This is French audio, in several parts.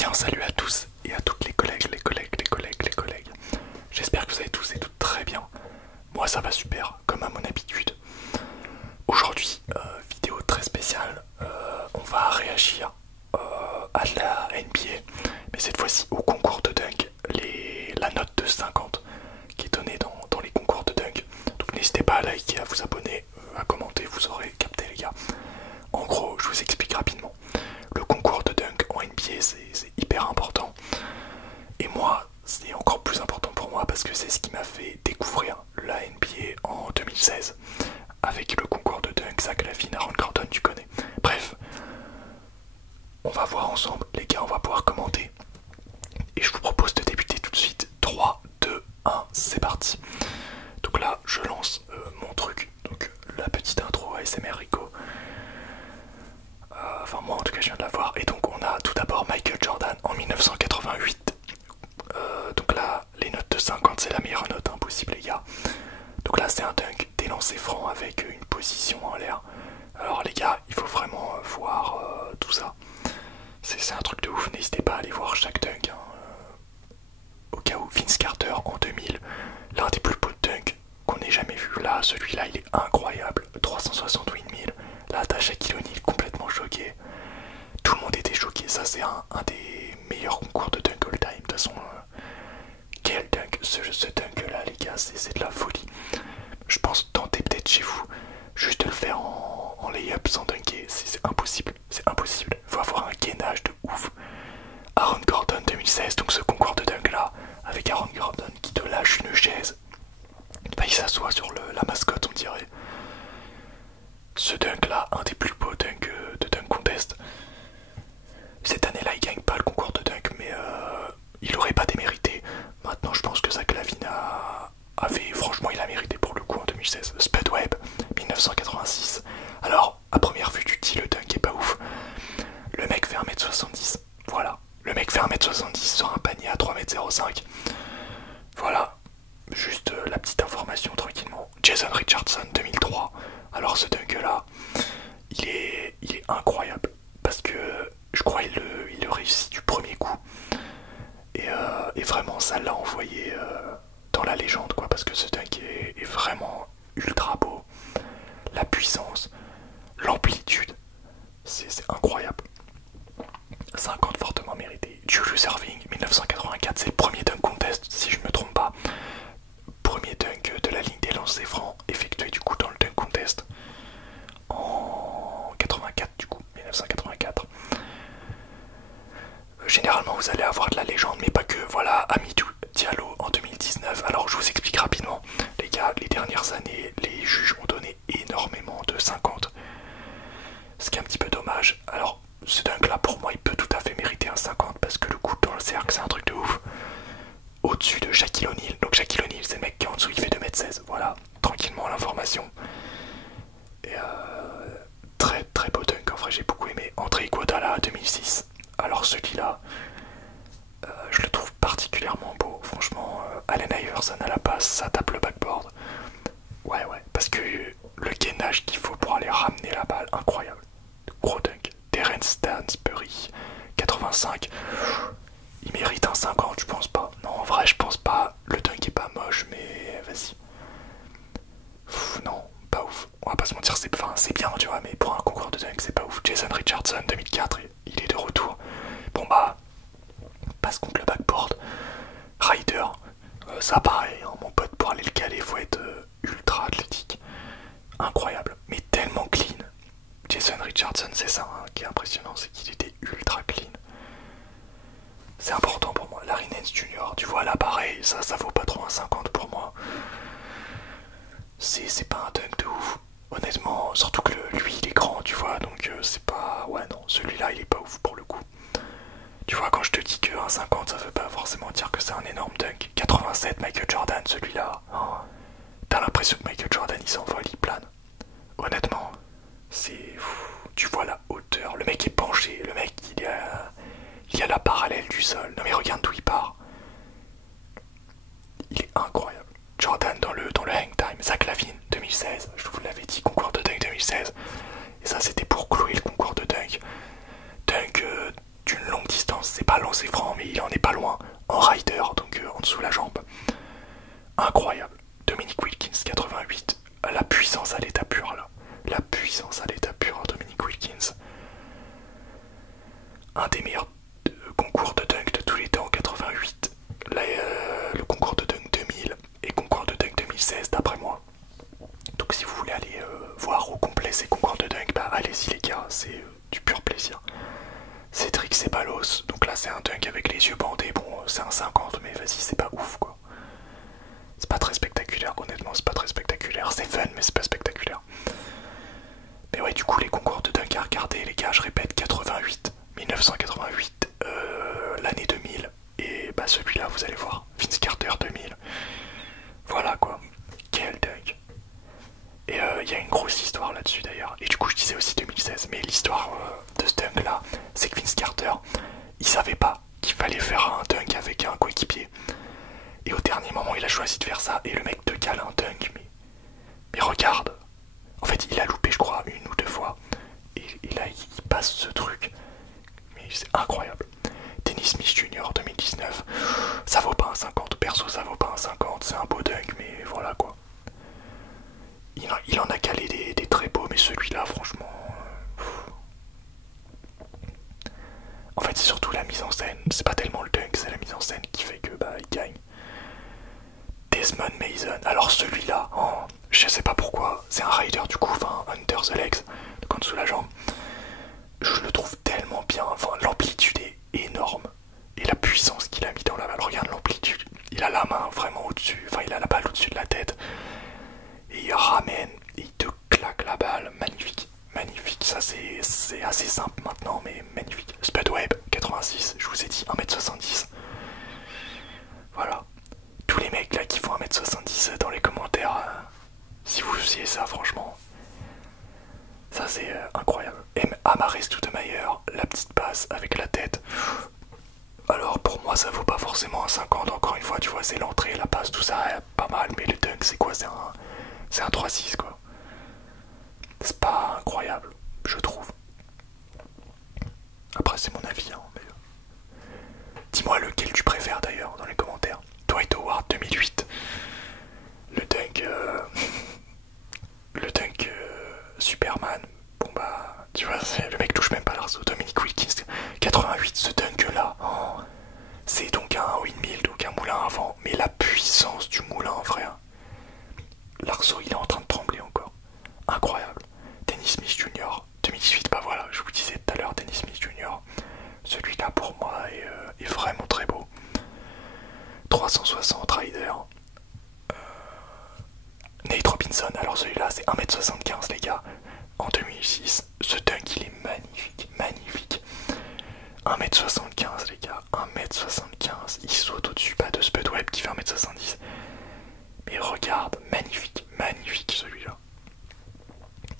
bien, salut à tous et à toutes les collègues. J'espère que vous allez tous et toutes très bien. Moi ça va super, comme à mon habitude. Aujourd'hui, vidéo très spéciale, on va réagir à la NBA, mais cette fois-ci au concours de dunk, la note de 50 qui est donnée dans les concours de dunk. Donc n'hésitez pas à liker, à vous abonner, à commenter, vous aurez capté les gars. En gros, je vous explique rapidement. Le concours de dunk en NBA c'est hyper important. Et moi, c'est encore plus important pour moi parce que c'est ce qui m'a fait découvrir la NBA en 2016. Avec le concours de dunk, Zach Lavine, Aaron Gordon, tu connais. Bref, on va voir ensemble, les gars, on va pouvoir commenter. Et je vous propose de débuter tout de suite. 3, 2, 1, c'est parti. Donc là, je lance mon truc. Donc la petite intro ASMR Rico. Enfin moi en tout cas je viens de la voir. Et donc on a tout d'abord Michael Jordan en 1988. Donc là les notes de 50 c'est la meilleure note impossible les gars. Donc là c'est un dunk des lancers francs avec une position en l'air. Alors les gars il faut vraiment voir tout ça. C'est un truc de ouf, n'hésitez pas à aller voir chaque dunk hein. Au cas où Vince Carter en 2000, l'un des plus beaux dunks qu'on ait jamais vu. Là celui-là il est incroyable, 368 000. Là t'as Shaquille O'Neal complètement choqué. Tout le monde était choqué, ça c'est un des meilleurs concours de dunk all time. De toute façon, quel dunk, ce dunk là les gars, c'est de la folie. Je pense tenter peut-être chez vous, juste de le faire en lay-up sans dunker, c'est impossible, c'est impossible. Faut avoir un gainage de ouf. Aaron Gordon 2016, donc ce concours de dunk là, avec Aaron Gordon qui te lâche une chaise. Bah, il s'assoit sur la mascotte on dirait. Ce dunk là, un des plus beaux dunks de dunk contest. Cette année là il gagne pas le concours de dunk mais il aurait pas démérité. Maintenant je pense que Zach Lavine avait, franchement il a mérité pour le coup en 2016. Spud Webb 1986. Alors à première vue tu te dis le dunk est pas ouf. Le mec fait 1m70. Voilà. Le mec fait 1m70 sur un panier à 3m05. Voilà. Juste la petite information tranquillement. Jason Richardson 2003. Alors ce dunk là, il est incroyable. Parce que je crois qu'il le réussit du premier coup. Et vraiment ça l'a envoyé dans la légende quoi. Parce que ce dunk est vraiment ultra beau. La puissance, l'amplitude, c'est incroyable. 50 fortement mérité. Julius Erving 1984, c'est le premier dunk contest si je me trompe pas. Premier dunk de la ligne des lancers francs effectué du coup dans le dunk contest en 84 du coup, 1984. Généralement vous allez avoir de la légende mais pas que. Voilà, Hamidou Diallo en 2019. Alors je vous explique rapidement les gars, les dernières années les juges ont donné énormément de 50, ce qui est un petit peu dommage. Alors ce dunk là pour moi il peut tout à fait mériter un 50 parce que le coup dans le cercle c'est un truc de ouf. Au-dessus de Shaquille O'Neal, donc Shaquille O'Neal c'est le mec qui est en dessous, il fait 2m16, voilà, tranquillement l'information. Et très très beau dunk, en vrai j'ai beaucoup aimé. André Iguodala 2006, alors celui-là, je le trouve particulièrement beau, franchement, Allen Iverson à la passe, ça tape le backboard. Ouais, parce que le gainage qu'il faut pour aller ramener la balle, incroyable. Gros dunk. Terence Stansbury 85, il mérite un 50, je pense pas. Non, en vrai, je pense pas. Le dunk est pas moche, mais vas-y. Non, pas ouf. On va pas se mentir, c'est bien, tu vois, mais pour un concours de dunk, c'est pas ouf. Jason Richardson 2004, il est de retour. Bon bah, passe contre le backboard. Ryder, ça pareil, hein, mon pote, pour aller le caler, faut être ultra athlétique. Incroyable, mais tellement clean. Jason Richardson, c'est ça hein, qui est impressionnant, c'est qu'il était ultra clean. C'est important pour moi. Larry Nance Jr., tu vois là pareil, ça vaut pas trop un 50 pour moi. C'est pas un dunk de ouf. Honnêtement, surtout que lui il est grand, tu vois, donc c'est pas... Ouais non, celui-là il est pas ouf pour le coup. Tu vois, quand je te dis qu'un 50 ça veut pas forcément dire que c'est un énorme dunk. 87 Michael Jordan, celui-là. Oh, t'as l'impression que Michael Jordan il s'envole, il plane. Honnêtement, c'est... Tu vois la hauteur, le mec est penché, le mec il y a la parallèle du sol. Non mais regarde d'où il part. Il est incroyable. Jordan dans le hang time. Zach Lavine 2016. Je vous l'avais dit, concours de dunk 2016. Et ça c'était pour clouer le concours de dunk. Dunk d'une longue distance. C'est pas long lancer franc, mais il en est pas loin. En rider, donc en dessous la jambe. Incroyable. Dominique Wilkins, 88. La puissance à l'état pur là. La puissance à l'état pur, Dominique Wilkins. Un des meilleurs concours de dunk de tous les temps, 88. Le concours de dunk 2000 et concours de dunk 2016 d'après moi. Donc si vous voulez aller voir au complet ces concours de dunk, bah allez-y les gars, c'est du pur plaisir. Cédric Ceballos, donc là c'est un dunk avec les yeux bandés, bon c'est un 50 mais vas-y c'est pas ouf quoi. C'est pas très spectaculaire, honnêtement c'est pas très spectaculaire, c'est fun mais c'est pas spectaculaire. Mais ouais du coup les concours de dunk à regarder les gars, je répète 88, 1988, l'année 2000 et bah celui-là vous allez voir, Vince Carter 2000. Voilà quoi, quel dunk. Et il y a une grosse histoire là-dessus d'ailleurs. Et du coup je disais aussi 2016, mais l'histoire de ce dunk là, c'est que Vince Carter, il savait pas qu'il fallait faire un dunk avec un coéquipier. Et au dernier moment il a choisi de faire ça et le mec te cale un dunk, mais regarde. En fait il a loupé je crois une ou deux fois. Et là il passe ce truc. Mais c'est incroyable. Dennis Smith Jr. 2019, ça vaut pas un 50, perso ça vaut pas un 50, c'est un beau dunk mais voilà quoi. Il en a calé des très beaux, mais celui-là, franchement... En fait, c'est surtout la mise en scène. C'est pas tellement le dunk, c'est la mise en scène qui fait que bah il gagne. Desmond Mason. Alors celui-là, je sais pas pourquoi, c'est un rider du coup, enfin under the legs, donc en dessous la jambe. Je le trouve tellement bien. Enfin, l'amplitude est énorme et la puissance qu'il a mis dans la balle. Regarde l'amplitude. Il a la main vraiment au-dessus. Enfin, il a la balle au-dessus de la tête. Et il ramène, et il te claque la balle, magnifique, magnifique, ça c'est assez simple maintenant, mais magnifique. Spudweb, 86, je vous ai dit 1m70, voilà. Tous les mecs là qui font 1m70 dans les commentaires, si vous faisiez ça franchement, ça c'est incroyable. Et Amaris Stoudemire, la petite passe avec la tête, alors pour moi ça vaut pas forcément un 50, encore une fois tu vois c'est l'entrée, la passe, tout ça, pas mal, mais le dunk c'est quoi, c'est un 3-6 quoi. C'est pas incroyable, je trouve. Après c'est mon avis, hein, mais... Dis-moi lequel tu préfères d'ailleurs dans les commentaires. Dwight Howard 2008. Le dunk... le dunk Superman. Bon bah... Tu vois, le mec touche même pas l'arceau. Dominique Wilkins 88, ce dunk là. Oh, c'est donc un windmill, donc un moulin à vent. Mais la puissance du moulin, frère. L'arceau il est en train de trembler encore. Incroyable. Dennis Smith Jr. 2018, bah voilà, je vous disais tout à l'heure Dennis Smith Jr. Celui-là pour moi est vraiment très beau. 360 rider. Nate Robinson, alors celui-là c'est 1m75 les gars. En 2006, ce dunk il est magnifique, magnifique. 1m75 les gars, 1m75. Il saute au-dessus pas de Spudweb qui fait 1m70. Mais regarde, magnifique, magnifique celui-là.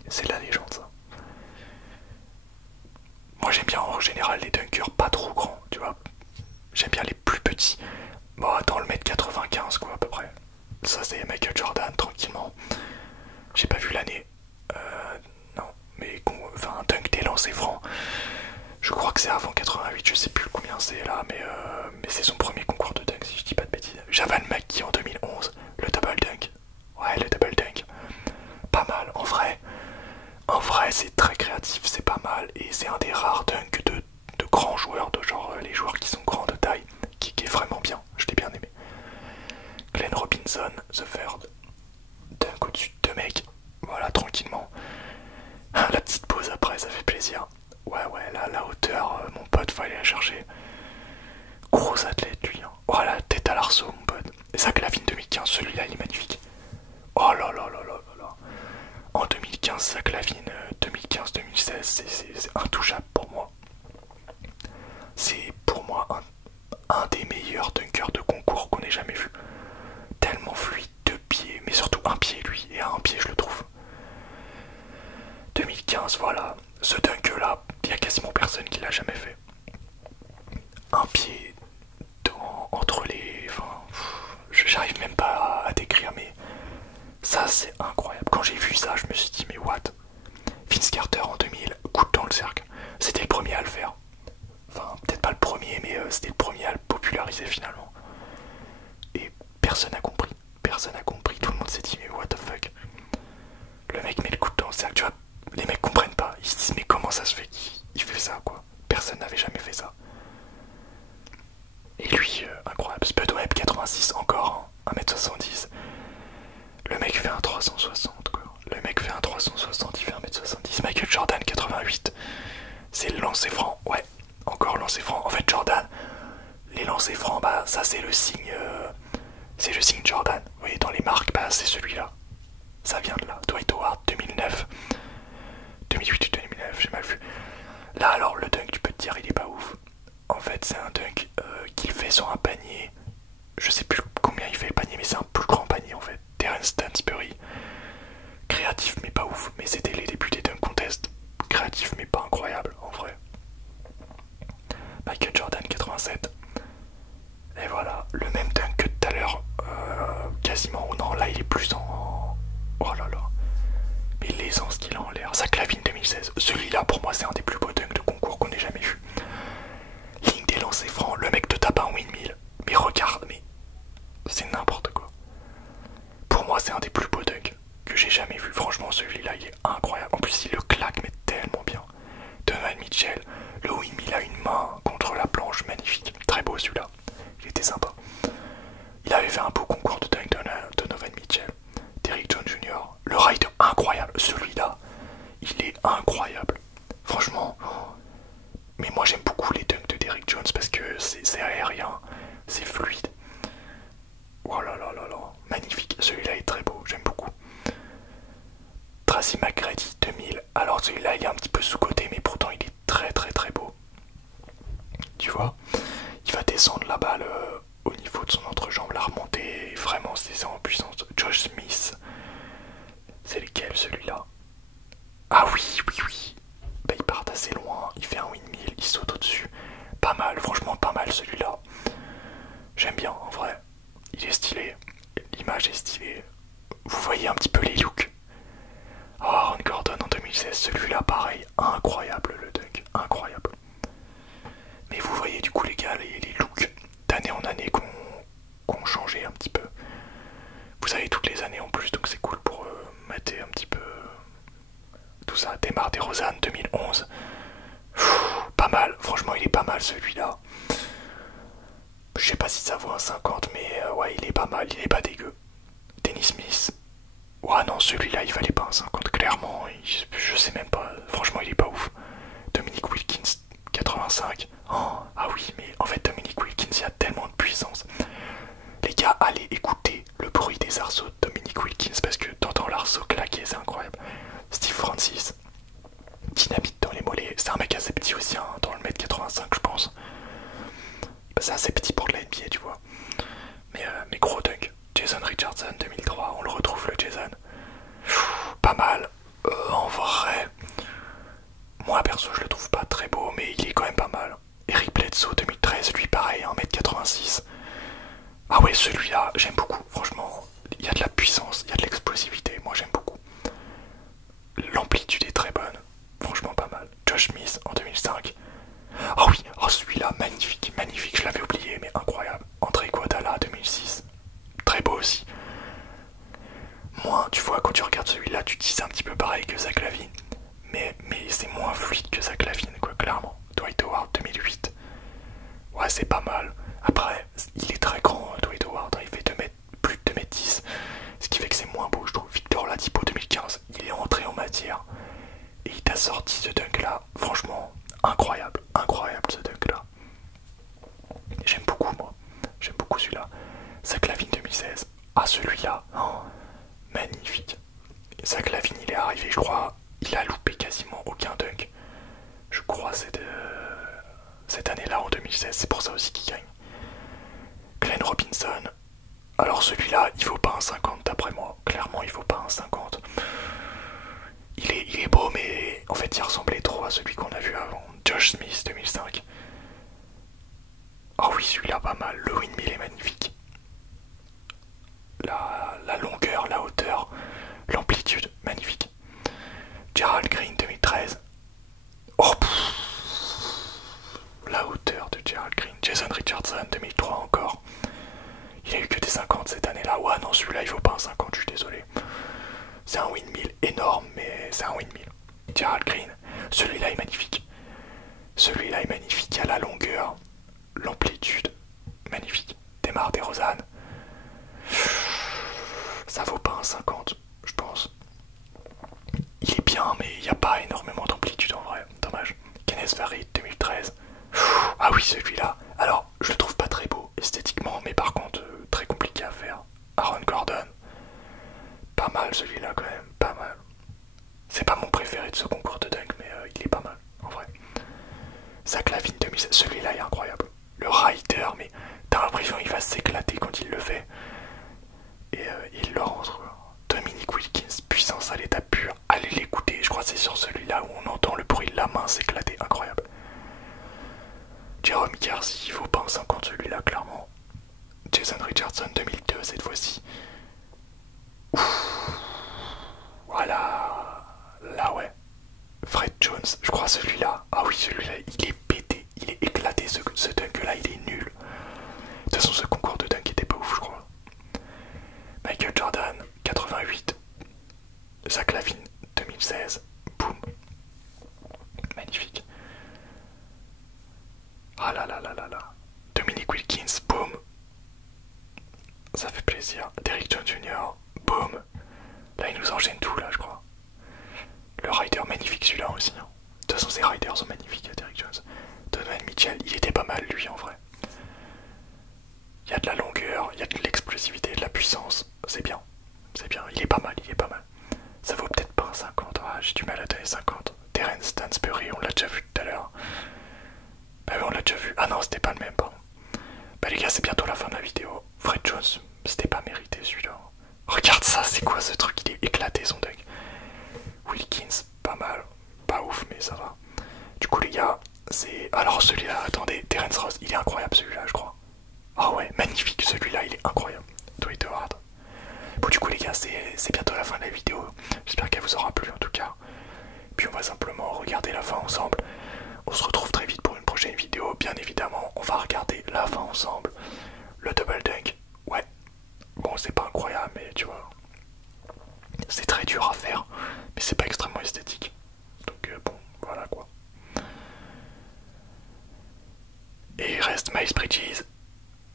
C'est la légende ça. Moi j'aime bien en général les dunkers pas trop grands, tu vois. J'aime bien les plus petits. Bon, dans le mètre 95 quoi à peu près. Ça c'est Michael Jordan tranquillement. J'ai pas vu l'année. Non, mais enfin un dunk des lancers francs. Je crois que c'est avant 88, je sais plus combien c'est là, mais c'est son premier concours de dunk si je dis pas de bêtises. Javan McKee en 2011, le double dunk. Ouais, le double dunk. Pas mal, en vrai. En vrai, c'est très créatif, c'est pas mal. Et c'est un des rares dunks de grands joueurs, de genre les joueurs qui sont grands de taille, qui est vraiment bien. Je l'ai bien aimé. Glenn Robinson, The Third. Dunk au-dessus de deux mecs. Voilà, tranquillement. La petite pause après, ça fait plaisir. Ouais, là, la hauteur, mon pote, faut aller la chercher. Gros athlète, lui. Hein. Oh, la tête à l'arceau, mon pote. Et ça, Clavine 2015, celui-là, il est magnifique. Oh là là là là là là. En 2015, sa Clavine 2015-2016, c'est intouchable pour moi. C'est pour moi un des meilleurs dunkers de concours qu'on ait jamais vu. Tellement fluide, deux pieds, mais surtout un pied lui, et à un pied je le trouve. 2015, voilà, ce dunk là, il y a quasiment personne qui l'a jamais fait. Un pied entre les... Enfin, j'arrive même pas à décrire, mais ça c'est incroyable. Quand j'ai vu ça, je me suis dit mais what? Vince Carter en 2000, coup dans le cercle. c'était le premier à le populariser finalement. Et personne n'a compris. Personne n'a compris. Tout le monde s'est dit mais what the fuck. Le mec met le coup de dans le sac. Tu vois, les mecs comprennent pas. Ils se disent mais comment ça se fait qu'il fait ça quoi. Personne n'avait jamais fait ça. Et lui, incroyable. Spudweb 86 encore, hein, 1m70. Le mec fait un 360 quoi. Le mec fait un 360, il fait 1m70. Michael Jordan 88. C'est le lancer franc. Ouais, encore lancer franc. En fait Jordan, les lancers francs, bah ça c'est le signe. C'est le signe Jordan. Vous voyez dans les marques, bah c'est celui-là. Ça vient de là. Dwight Howard 2009. 2008 ou 2009, j'ai mal vu. Là alors le dunk, tu peux te dire il est pas ouf. En fait c'est un dunk qu'il fait sur un panier. Je sais plus combien il fait le panier, mais c'est un plus grand panier en fait. Terrence Stansbury. Créatif mais pas ouf. Mais c'était les débuts des dunk contest. Créatif mais pas incroyable en vrai. Michael Jordan 87. Et voilà, le même dunk que tout à l'heure. Quasiment. Oh non, là il est plus en... Oh là là. Mais l'aisance qu'il a en l'air. Sa clavine 2016. Celui-là pour moi c'est un des plus beaux dunks de concours qu'on ait jamais vu. Ligne des lancers francs. Le mec te tape un windmill. Mais regarde, mais... C'est n'importe quoi. Pour moi c'est un des plus beaux dunks que j'ai jamais vu. Franchement celui-là il est incroyable. En plus il le claque mais tellement bien. Donovan Mitchell. Le windmill a une main contre la planche. Magnifique. Très beau celui-là. Il était sympa. Il avait fait un beau concours de dunk de Donovan Mitchell. Derrick Jones Jr. Le rider incroyable. Celui-là, il est incroyable. Franchement. Mais moi j'aime beaucoup les dunks de Derrick Jones parce que c'est aérien, c'est fluide. Oh là là là là. Magnifique. Celui-là est très beau. J'aime beaucoup. Tracy McGrady 2000. Alors celui-là il est un petit peu sous-côté mais pourtant il est très très très beau. Tu vois, il va descendre la balle au niveau de son entrejambe, la remonter, vraiment c'est en puissance. Josh Smith, c'est lequel celui-là? Ah oui, oui, oui. Bah, il part assez loin, il fait un windmill, il saute au-dessus. Pas mal, franchement pas mal celui-là. J'aime bien en vrai, il est stylé, l'image est stylée. Vous voyez un petit peu les looks. Oh, Aaron Gordon en 2016, celui-là pareil, incroyable le dunk, incroyable. Mais vous voyez du coup les gars, les looks d'année en année qu'on changé un petit peu. Vous avez toutes les années en plus, donc c'est cool pour mater un petit peu tout ça. Demar DeRozan 2011. Pas mal, franchement il est pas mal celui-là. Je sais pas si ça vaut un 50, mais ouais il est pas mal, il est pas dégueu. Dennis Smith. Ouais non celui-là il valait pas un 50 clairement, je sais même pas, franchement il est pas ouf. Dominic Wilkins 85. Oh, ah oui mais en fait Dominic Wilkins il y a tellement de puissance. Les gars allez écouter le bruit des arceaux de Dominic Wilkins parce que t'entends l'arceau claquer, c'est incroyable. Steve Francis. Dynamite dans les mollets, c'est un mec assez petit aussi, hein, dans le mètre 85 je pense. Bah, c'est assez petit pour de la NBA tu vois. Mais gros dunk. Jason Richardson 2003, on le retrouve le Jason. Pas mal. En vrai, moi perso je le trouve pas très beau mais il est quand même pas mal. Eric Bledsoe 2013, lui pareil, 1m86. Ah ouais celui-là j'aime beaucoup, franchement. Il y a de la puissance, il y a de l'explosivité, moi j'aime beaucoup. L'amplitude est très bonne, franchement pas mal. Josh Smith en 2005. Ah oui, oh celui-là magnifique, magnifique, je l'avais oublié mais incroyable. André Iguodala 2006. Très beau aussi. Moi, tu vois, quand tu regardes celui-là, tu te dis c'est un petit peu pareil que Zach Lavine. Mais c'est moins fluide que Zach Lavine, quoi, clairement. Dwight Howard 2008. Ouais, c'est pas mal. Après, il est très grand, Dwight Howard. Il fait plus de 2m10. Ce qui fait que c'est moins beau, je trouve. Victor Oladipo 2015. Il est entré en matière. Et il t'a sorti ce dunk-là. Franchement, incroyable. Incroyable ce dunk-là. J'aime beaucoup, moi. J'aime beaucoup celui-là. Zach Lavine 2016. Ah, celui-là. Oh, magnifique. Zach Lavine, il est arrivé, je crois. Il a loupé quasiment aucun dunk. Je crois cette année-là, en 2016. C'est pour ça aussi qu'il gagne. Glenn Robinson. Alors celui-là, il vaut pas un 50 d'après moi. Clairement, il vaut pas un 50. Il est beau, mais en fait, il ressemblait trop à celui qu'on a vu avant. Josh Smith 2005. Oh oui, celui-là pas mal. Le windmill est magnifique. La longueur, la hauteur, l'amplitude, magnifique. Gerald Green 2013. Oh, la hauteur de Gerald Green. Jason Richardson 2003 encore. Il a eu que des 50 cette année-là. Ouais, non, celui-là, il vaut pas un 50, je suis désolé. C'est un windmill énorme, mais c'est un windmill. Gerald Green, celui-là est magnifique. Celui-là est magnifique à la longueur, l'amplitude, magnifique. Demar DeRozan, ça vaut pas un 50, je pense. Il est bien, mais il n'y a pas énormément d'amplitude en vrai, dommage. Kenneth Farid 2013. Ah oui, celui-là. Alors, je le trouve pas très beau esthétiquement, mais par contre, très compliqué à faire. Aaron Gordon. Pas mal celui-là quand même, pas mal. C'est pas mon préféré de ce concours de dunk, mais il est pas mal, en vrai. Zach Lavine 2016, celui-là est incroyable. Le rider, mais t'as l'impression qu'il va s'éclater quand il le fait. Et il le rentre, quoi. Dominic Wilkins, puissance à l'état pur. Allez l'écouter, je crois que c'est sur celui-là où on entend le bruit de la main s'éclater, incroyable. Jerome Kersey, il vaut pas un 50 celui-là, clairement. Jason Richardson 2002 cette fois-ci. Voilà. Là ouais. Fred Jones, je crois celui-là. Ah oui, celui-là, il est pété, il est éclaté, ce dunk-là, il est nul. De toute façon, ce concours de dunk était pas ouf, je crois. Michael Jordan, 88. Zach Lavine, 2016. Boum. Magnifique. Ah là là là là là. Dominic Wilkins, boum. Ça fait plaisir. Derrick Jones Jr., boum. Là, il nous enchaîne tout, là, je crois. Le rider magnifique, celui-là aussi. Hein. De toute façon, ces riders sont magnifiques, Derrick Jones. Donovan Mitchell, il était pas mal, lui, en vrai. Il y a de la longueur, il y a de l'explosivité, de la puissance. C'est bien. C'est bien. Il est pas mal, il est pas mal. Ça vaut peut-être pas un 50. Ah, j'ai du mal à donner 50. Terence Stansbury, on l'a déjà vu tout à l'heure. Bah oui, on l'a déjà vu. Ah non, c'était pas le même, pardon. Bah les gars, c'est bientôt la fin de la vidéo. Fred Jones, c'était pas mérité celui-là. Regarde ça, c'est quoi ce truc? Il est éclaté son dunk. Wilkins, pas mal. Pas ouf, mais ça va. Du coup, les gars, c'est... Alors celui-là, attendez, Terence Ross, il est incroyable celui-là, je crois. Ah ouais, magnifique, celui-là, il est incroyable. Dwight Howard. Bon, du coup, les gars, c'est bientôt la fin de la vidéo. J'espère qu'elle vous aura plu en tout cas. Puis on va simplement regarder la fin ensemble. On se retrouve très vite pour une prochaine vidéo. Bien évidemment, on va regarder la fin ensemble. Le double dunk, ouais. Bon, c'est pas incroyable, mais tu vois, c'est très dur à faire, mais c'est pas extrêmement esthétique. Donc bon, voilà quoi. Et il reste Miles Bridges.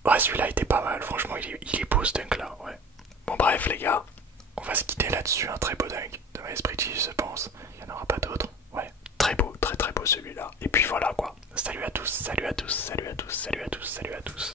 Ouais, celui-là était pas mal, franchement, il est beau ce dunk là, ouais. Bon bref les gars, on va se quitter là-dessus, un très beau dunk de Miles Bridges, je pense. Il n'y en aura pas d'autres. Ouais, très beau, très très beau celui-là. Et puis voilà quoi. Salut à tous, salut à tous, salut à tous, salut à tous, salut à tous.